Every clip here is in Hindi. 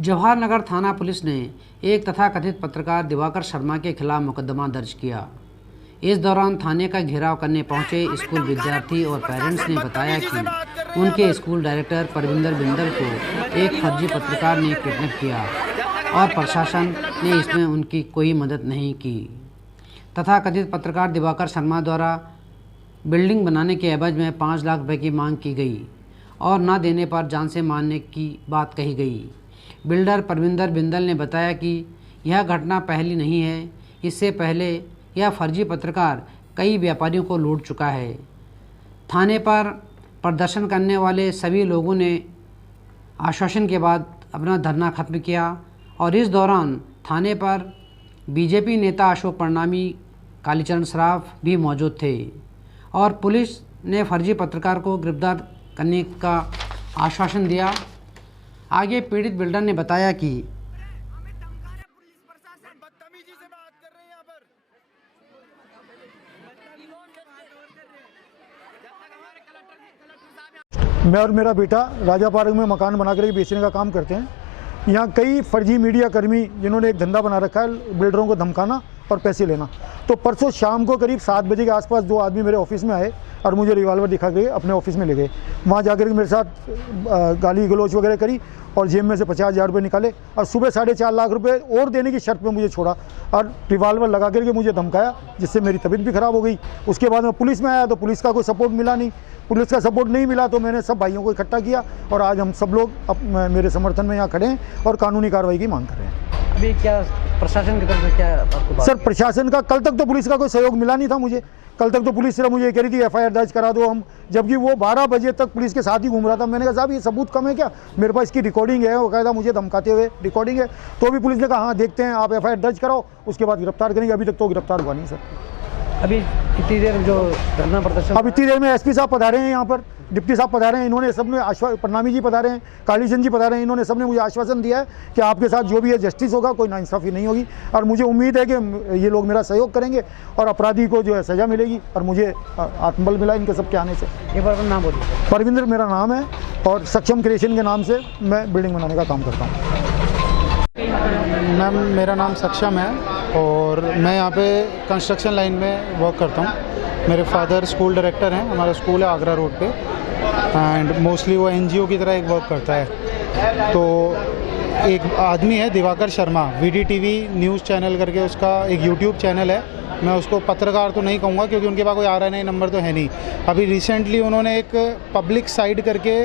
जवाहर नगर थाना पुलिस ने एक तथाकथित पत्रकार दिवाकर शर्मा के खिलाफ मुकदमा दर्ज किया। इस दौरान थाने का घेराव करने पहुंचे स्कूल विद्यार्थी और पेरेंट्स ने बताया कि उनके स्कूल डायरेक्टर परविंदर बिंदल को एक फर्जी पत्रकार ने किडनैप किया और प्रशासन ने इसमें उनकी कोई मदद नहीं की। तथाकथित पत्रकार दिवाकर शर्मा द्वारा बिल्डिंग बनाने के एवज में 5 लाख रुपए की मांग की गई और न देने पर जान से मारने की बात कही गई। बिल्डर परविंदर बिंदल ने बताया कि यह घटना पहली नहीं है, इससे पहले यह फर्जी पत्रकार कई व्यापारियों को लूट चुका है। थाने पर प्रदर्शन करने वाले सभी लोगों ने आश्वासन के बाद अपना धरना खत्म किया और इस दौरान थाने पर बीजेपी नेता अशोक परनामी, कालीचरण सराफ भी मौजूद थे और पुलिस ने फर्जी पत्रकार को गिरफ्तार करने का आश्वासन दिया। आगे पीड़ित बिल्डर ने बताया कि मैं और मेरा बेटा राजा पार्क में मकान बनाकर बेचने का काम करते हैं। यहाँ कई फर्जी मीडिया कर्मी जिन्होंने एक धंधा बना रखा है बिल्डरों को धमकाना और पैसे लेना। तो परसों शाम को करीब 7 बजे के आसपास 2 आदमी मेरे ऑफिस में आए और मुझे रिवॉल्वर दिखा के अपने ऑफिस में ले गए। वहाँ जाकर के मेरे साथ गाली गलौज वगैरह करी और जेब में से 50,000 रुपये निकाले और सुबह 4.5 लाख रुपए और देने की शर्त पे मुझे छोड़ा और रिवॉल्वर लगा करके मुझे धमकाया, जिससे मेरी तबीयत भी ख़राब हो गई। उसके बाद मैं पुलिस में आया तो पुलिस का कोई सपोर्ट मिला नहीं। पुलिस का सपोर्ट नहीं मिला तो मैंने सब भाइयों को इकट्ठा किया और आज हम सब लोग मेरे समर्थन में यहाँ खड़े हैं और कानूनी कार्रवाई की मांग कर रहे हैं। अभी क्या प्रशासन की तरफ से क्या आपको बात? सर, प्रशासन का कल तक तो पुलिस का कोई सहयोग मिला नहीं था मुझे। कल तक तो पुलिस सिर्फ मुझे कह रही थी FIR दर्ज करा दो हम, जबकि वो 12 बजे तक पुलिस के साथ ही घूम रहा था। मैंने कहा साहब ये सबूत कम है क्या? मेरे पास इसकी रिकॉर्डिंग है, वो कहता मुझे धमकाते हुए रिकॉर्डिंग है। तो भी पुलिस ने कहा हाँ देखते हैं, आप FIR दर्ज कराओ, उसके बाद गिरफ्तार करेंगे। अभी तक तो गिरफ्तार हुआ नहीं सर। अभी कितनी देर जो धरना प्रदर्शन? अब इतनी देर में SP साहब पधारे हैं, यहाँ पर डिप्टी साहब पधारे हैं, इन्होंने सबने परनामी जी पधारे हैं, कालीचंद जी पधारे हैं, इन्होंने सबने मुझे आश्वासन दिया है कि आपके साथ जो भी है जस्टिस होगा, कोई नाइंसाफ़ी नहीं होगी। और मुझे उम्मीद है कि ये लोग मेरा सहयोग करेंगे और अपराधी को जो है सज़ा मिलेगी और मुझे आत्मबल मिला इनके सबके आने से। एक बार नाम बोलिए। परविंदर मेरा नाम है और सक्षम क्रिएशन के नाम से मैं बिल्डिंग बनाने का काम करता हूँ। मैम, मेरा नाम सक्षम है और मैं यहाँ पे कंस्ट्रक्शन लाइन में वर्क करता हूँ। मेरे फादर स्कूल डायरेक्टर हैं, हमारा स्कूल है आगरा रोड पे एंड मोस्टली वो NGO की तरह एक वर्क करता है। तो एक आदमी है Diwakar Sharma, VDTV news channel करके उसका एक YouTube चैनल है। मैं उसको पत्रकार तो नहीं कहूँगा क्योंकि उनके पास कोई RNI नंबर तो है नहीं। अभी रिसेंटली उन्होंने एक पब्लिक साइड करके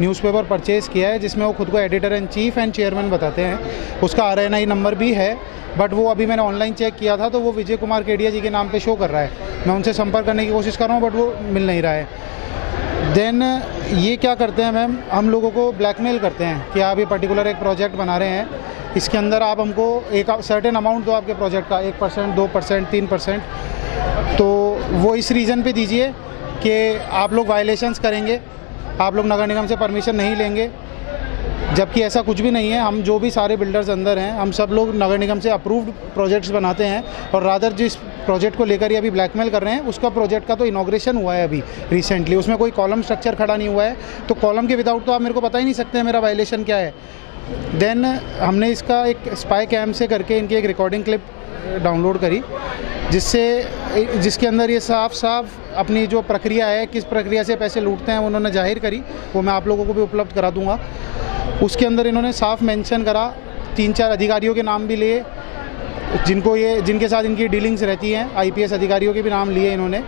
न्यूज़पेपर परचेज़ किया है जिसमें वो खुद को editor in cheap and chairman बताते हैं। उसका RNI नंबर भी है, बट वो अभी मैंने ऑनलाइन चेक किया था तो वो विजय कुमार केडिया जी के नाम पे शो कर रहा है। मैं उनसे संपर्क करने की कोशिश कर रहा हूँ बट वो मिल नहीं रहा है। देन ये क्या करते हैं मैम, हम लोगों को ब्लैकमेल करते हैं कि आप ये पर्टिकुलर एक प्रोजेक्ट बना रहे हैं, इसके अंदर आप हमको एक सर्टेन अमाउंट दो आपके प्रोजेक्ट का, 1%, 2%, 3%। तो वो इस रीज़न पे दीजिए कि आप लोग वायलेशंस करेंगे, आप लोग नगर निगम से परमिशन नहीं लेंगे, जबकि ऐसा कुछ भी नहीं है। हम जो भी सारे बिल्डर्स अंदर हैं, हम सब लोग नगर निगम से अप्रूव्ड प्रोजेक्ट्स बनाते हैं और रादर जिस प्रोजेक्ट को लेकर ये अभी ब्लैकमेल कर रहे हैं उसका प्रोजेक्ट का तो इनॉग्रेशन हुआ है अभी रिसेंटली, उसमें कोई कॉलम स्ट्रक्चर खड़ा नहीं हुआ है। तो कॉलम के विदाउट तो आप मेरे को बता ही नहीं सकते हैं मेरा वायलेशन क्या है। देन हमने इसका एक स्पाई कैम से करके इनकी एक रिकॉर्डिंग क्लिप डाउनलोड करी जिसके अंदर ये साफ अपनी जो प्रक्रिया है, किस प्रक्रिया से पैसे लूटते हैं, उन्होंने जाहिर करी। वो मैं आप लोगों को भी उपलब्ध करा दूंगा। उसके अंदर इन्होंने साफ मेंशन करा, 3-4 अधिकारियों के नाम भी लिए जिनके साथ इनकी डीलिंग्स रहती हैं, IPS अधिकारियों के भी नाम लिए इन्होंने,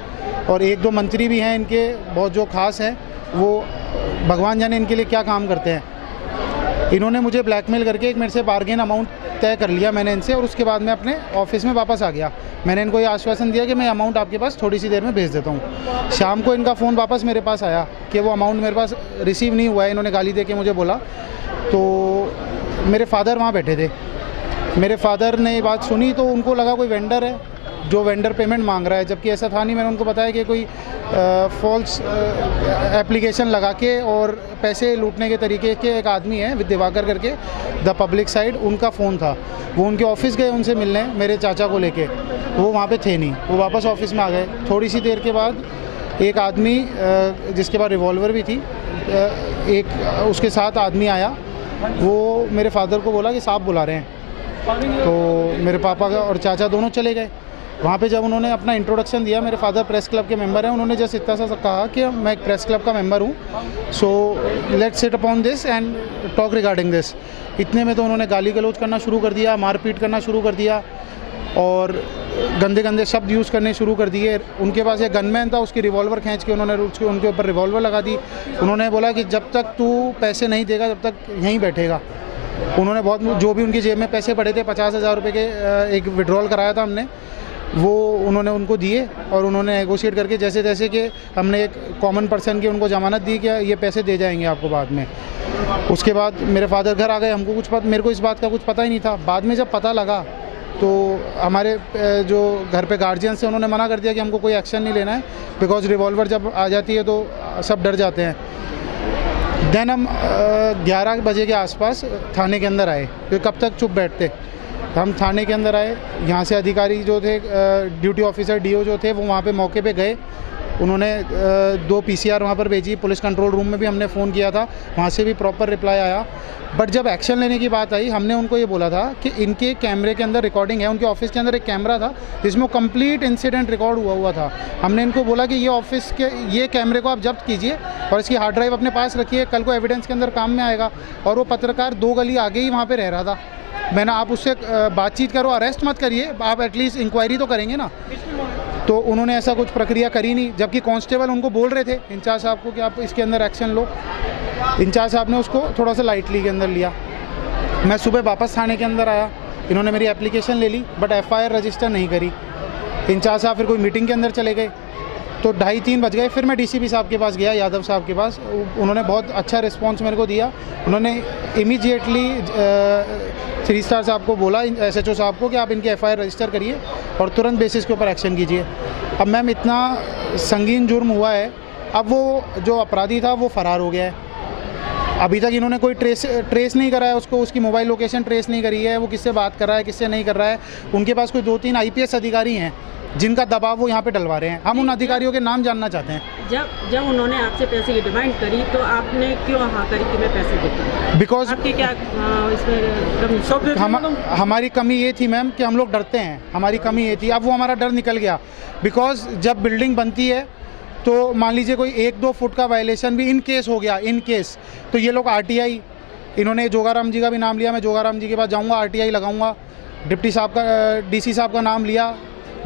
और 1-2 मंत्री भी हैं इनके बहुत जो खास हैं, वो भगवान जाने इनके लिए क्या काम करते हैं। इन्होंने मुझे ब्लैकमेल करके एक मेरे से बार्गेन अमाउंट तय कर लिया मैंने इनसे, और उसके बाद मैं अपने ऑफिस में वापस आ गया। मैंने इनको ये आश्वासन दिया कि मैं अमाउंट आपके पास थोड़ी सी देर में भेज देता हूँ। शाम को इनका फ़ोन वापस मेरे पास आया कि वो अमाउंट मेरे पास रिसीव नहीं हुआ है, इन्होंने गाली दे के मुझे बोला। तो मेरे फादर वहाँ बैठे थे, मेरे फादर ने ये बात सुनी तो उनको लगा कोई वेंडर है जो वेंडर पेमेंट मांग रहा है, जबकि ऐसा था नहीं। मैंने उनको बताया कि कोई फॉल्स एप्लीकेशन लगा के और पैसे लूटने के तरीके के एक आदमी है दिवाकर करके, द पब्लिक साइड, उनका फ़ोन था। वो उनके ऑफिस गए उनसे मिलने मेरे चाचा को लेके, वो वहाँ पे थे नहीं, वो वापस ऑफिस में आ गए। थोड़ी सी देर के बाद एक आदमी जिसके पास रिवॉल्वर भी थी, एक उसके साथ आदमी आया वो मेरे फादर को बोला कि साहब बुला रहे हैं, तो मेरे पापा का और चाचा दोनों चले गए। वहाँ पे जब उन्होंने अपना इंट्रोडक्शन दिया, मेरे फादर प्रेस क्लब के मेंबर हैं, उन्होंने जस्ट इतना सा कहा कि मैं एक प्रेस क्लब का मेंबर हूँ, so let's sit upon this and talk regarding this. इतने में तो उन्होंने गाली गलौज करना शुरू कर दिया, मारपीट करना शुरू कर दिया और गंदे गंदे शब्द यूज़ करने शुरू कर दिए। उनके पास एक गनमैन था, उसकी रिवॉल्वर खींच के उन्होंने उनके ऊपर रिवॉल्वर लगा दी। उन्होंने बोला कि जब तक तू पैसे नहीं देगा तब तक यहीं बैठेगा। उन्होंने बहुत, जो भी उनकी जेब में पैसे पड़े थे 50,000 रुपये के, एक विड्रॉल कराया था हमने, वो उन्होंने उनको दिए और उन्होंने नेगोशिएट करके जैसे जैसे कि हमने एक कॉमन पर्सन की उनको ज़मानत दी कि ये पैसे दे जाएंगे आपको बाद में। उसके बाद मेरे फादर घर आ गए, हमको कुछ मेरे को इस बात का कुछ पता ही नहीं था। बाद में जब पता लगा तो हमारे जो घर पे गार्जियंस हैं उन्होंने मना कर दिया कि हमको कोई एक्शन नहीं लेना है, बिकॉज रिवॉल्वर जब आ जाती है तो सब डर जाते हैं। देन हम 11 बजे के आसपास थाने के अंदर आए, क्योंकि कब तक चुप बैठते। हम थाने के अंदर आए, यहाँ से अधिकारी जो थे, ड्यूटी ऑफिसर डीओ जो थे, वो वहाँ पे मौके पे गए। उन्होंने 2 पीसीआर वहाँ पर भेजी, पुलिस कंट्रोल रूम में भी हमने फ़ोन किया था, वहाँ से भी प्रॉपर रिप्लाई आया। बट जब एक्शन लेने की बात आई, हमने उनको ये बोला था कि इनके कैमरे के अंदर रिकॉर्डिंग है। उनके ऑफिस के अंदर एक कैमरा था जिसमें कंप्लीट इंसिडेंट रिकॉर्ड हुआ था। हमने इनको बोला कि ये ऑफिस के ये कैमरे को आप जब्त कीजिए और इसकी हार्ड ड्राइव अपने पास रखिए, कल को एविडेंस के अंदर काम में आएगा। और वो पत्रकार 2 गली आगे ही वहाँ पर रह रहा था। मैंने, आप उससे बातचीत करो, अरेस्ट मत करिए, आप एटलीस्ट इंक्वायरी तो करेंगे ना। तो उन्होंने ऐसा कुछ प्रक्रिया करी नहीं, जबकि कांस्टेबल उनको बोल रहे थे इंचार्ज साहब को कि आप इसके अंदर एक्शन लो। इंचार्ज साहब ने उसको थोड़ा सा लाइटली के अंदर लिया। मैं सुबह वापस थाने के अंदर आया, इन्होंने मेरी एप्लीकेशन ले ली बट एफआईआर रजिस्टर नहीं करी। इंचार्ज साहब फिर कोई मीटिंग के अंदर चले गए, तो 2:30-3 बज गए। फिर मैं डीसीपी साहब के पास गया, यादव साहब के पास। उन्होंने बहुत अच्छा रिस्पांस मेरे को दिया। उन्होंने इमीडिएटली 3 स्टार साहब को बोला, एसएचओ साहब को, कि आप इनकी एफआईआर रजिस्टर करिए और तुरंत बेसिस के ऊपर एक्शन कीजिए। अब मैम इतना संगीन जुर्म हुआ है, अब वो जो अपराधी था वो फ़रार हो गया है। अभी तक इन्होंने कोई ट्रेस नहीं करा है उसको, उसकी मोबाइल लोकेशन ट्रेस नहीं करी है, वो किससे बात कर रहा है किससे नहीं कर रहा है। उनके पास कोई 2-3 आईपीएस अधिकारी हैं जिनका दबाव वो यहाँ पे डलवा रहे हैं। हम उन अधिकारियों के नाम जानना चाहते हैं। जब उन्होंने आपसे पैसे की डिमांड करी तो आपने क्यों हाँ करी कि मैं पैसे देता हूँ? बिकॉज आपकी क्या इसमें हमारी कमी ये थी मैम कि हम लोग डरते हैं, हमारी कमी ये थी। अब वो हमारा डर निकल गया। बिकॉज जब बिल्डिंग बनती है तो मान लीजिए कोई 1-2 फुट का वायलेशन भी इन केस हो गया, इन केस, तो ये लोग आरटीआई, इन्होंने जोगाराम जी का भी नाम लिया, मैं जोगाराम जी के पास जाऊँगा, आरटीआई लगाऊंगा। डिप्टी साहब का, डीसी साहब का नाम लिया,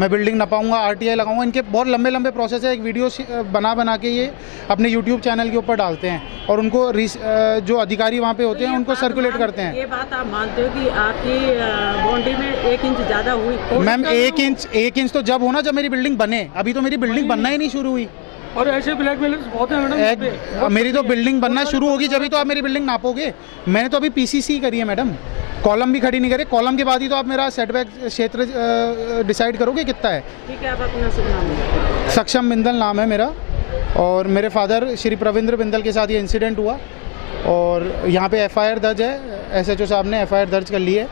मैं बिल्डिंग नपाऊंगा, आरटीआई लगाऊंगा। इनके बहुत लंबे लंबे प्रोसेस है। एक वीडियो बना के ये अपने यूट्यूब चैनल के ऊपर डालते हैं और उनको जो अधिकारी वहाँ पे होते हैं उनको सर्कुलेट करते हैं। ये बात आप मानते हो कि आपकी बाउंड्री में 1 इंच ज़्यादा हुई? मैम 1 इंच तो जब होना जब मेरी बिल्डिंग बने, अभी तो मेरी बिल्डिंग बनना ही नहीं शुरू हुई। और ऐसे ब्लैकमेलर्स बहुत हैं मैडम। मेरी तो बिल्डिंग बनना शुरू होगी जब तो आप मेरी बिल्डिंग नापोगे। मैंने तो अभी पीसीसी करी है मैडम, कॉलम भी खड़ी नहीं करे। कॉलम के बाद ही तो आप मेरा सेटबैक क्षेत्र डिसाइड करोगे कितना है। ठीक है, आप अपना शुभ नाम? सक्षम बिंदल नाम है मेरा, और मेरे फादर श्री प्रविंद्र बिंदल के साथ ये इंसिडेंट हुआ और यहाँ पे एफआईआर दर्ज है। एसएचओ साहब ने एफआईआर दर्ज कर ली है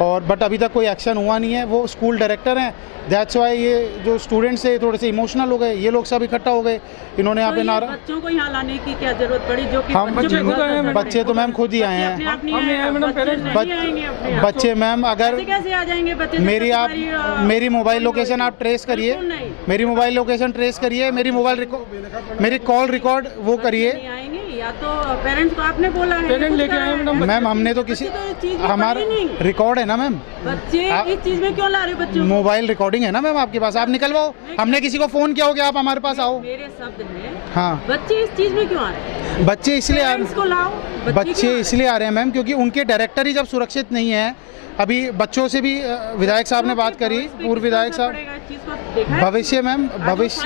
और बट अभी तक कोई एक्शन हुआ नहीं है। वो स्कूल डायरेक्टर हैं, दैट्स वाई ये जो स्टूडेंट्स थे थोड़े से इमोशनल हो गए। ये लोग सब इकट्ठा हो गए, इन्होंने यहाँ पे नारा। बच्चों को यहाँ लाने की क्या जरूरत पड़ी? जो कि हम बच्चे तो मैम खुद ही आए हैं। बच्चे मैम अगर कैसे आ जाएंगे बच्चे? मेरी मोबाइल लोकेशन आप ट्रेस करिए, मेरी मोबाइल लोकेशन ट्रेस करिए, मेरी कॉल रिकॉर्ड वो करिए। या तो पेरेंट्स को आपने बोला है, पेरेंट लेके आए मैम, हमने तो किसी, हमारा रिकॉर्ड है ना मैम। बच्चे इस चीज में क्यों ला रहे हो? बच्चों मोबाइल रिकॉर्डिंग है ना मैम आपके पास, आप निकलवाओ। हमने किसी को फोन किया हो कि आप हमारे पास आओ? मेरे शब्द हैं। हाँ, बच्चे इस चीज में क्यों आ रहे हैं? बच्चे इसलिए आ रहे हैं मैम क्योंकि उनके डायरेक्टर ही जब सुरक्षित नहीं है। अभी बच्चों से भी विधायक साहब ने बात करी, पूर्व विधायक साहब। भविष्य मैम, भविष्य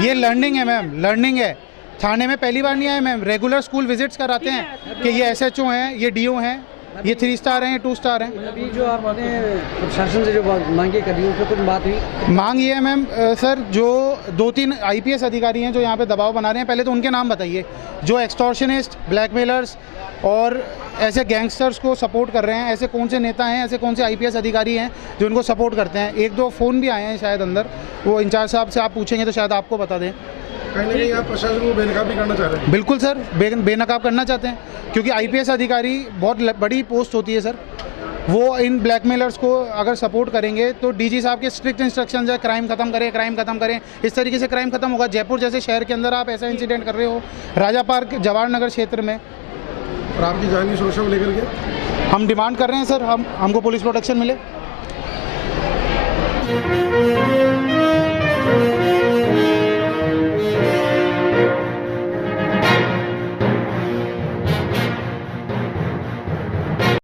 ये लर्निंग है मैम, लर्निंग है। थाने में पहली बार नहीं आए मैम, रेगुलर स्कूल विजिट्स कराते हैं कि ये एसएचओ हैं, ये डीओ हैं, ये 3 स्टार हैं, 2 स्टार हैं। अभी जो आपने प्रशासन से जो मांगे करी उस पर कुछ बात हुई? मांग ये है मैम सर, जो 2-3 आईपीएस अधिकारी हैं जो यहाँ पे दबाव बना रहे हैं, पहले तो उनके नाम बताइए जो एक्सटॉर्शनिस्ट, ब्लैकमेलर्स और ऐसे गैंगस्टर्स को सपोर्ट कर रहे हैं। ऐसे कौन से नेता हैं, ऐसे कौन से आईपीएस अधिकारी हैं जो इनको सपोर्ट करते हैं? 1-2 फ़ोन भी आए हैं शायद अंदर, वो इंचार्ज साहब से आप पूछेंगे तो शायद आपको बता दें। कहीं ना कहीं आप प्रशासन को बेनकाबी करना चाह रहे हैं। बिल्कुल सर, बेनकाब करना चाहते हैं, क्योंकि आईपीएस अधिकारी बहुत बड़ी पोस्ट होती है सर। वो इन ब्लैकमेलर्स को अगर सपोर्ट करेंगे तो डीजी साहब के स्ट्रिक्ट इंस्ट्रक्शंस है, क्राइम खत्म करें, क्राइम खत्म करें। इस तरीके से क्राइम खत्म होगा। जयपुर जैसे शहर के अंदर आप ऐसा इंसिडेंट कर रहे हो, राजा पार्क जवाहर नगर क्षेत्र में। और आपकी जानी सुरक्षा को लेकर के हम डिमांड कर रहे हैं सर, हमको पुलिस प्रोटेक्शन मिले।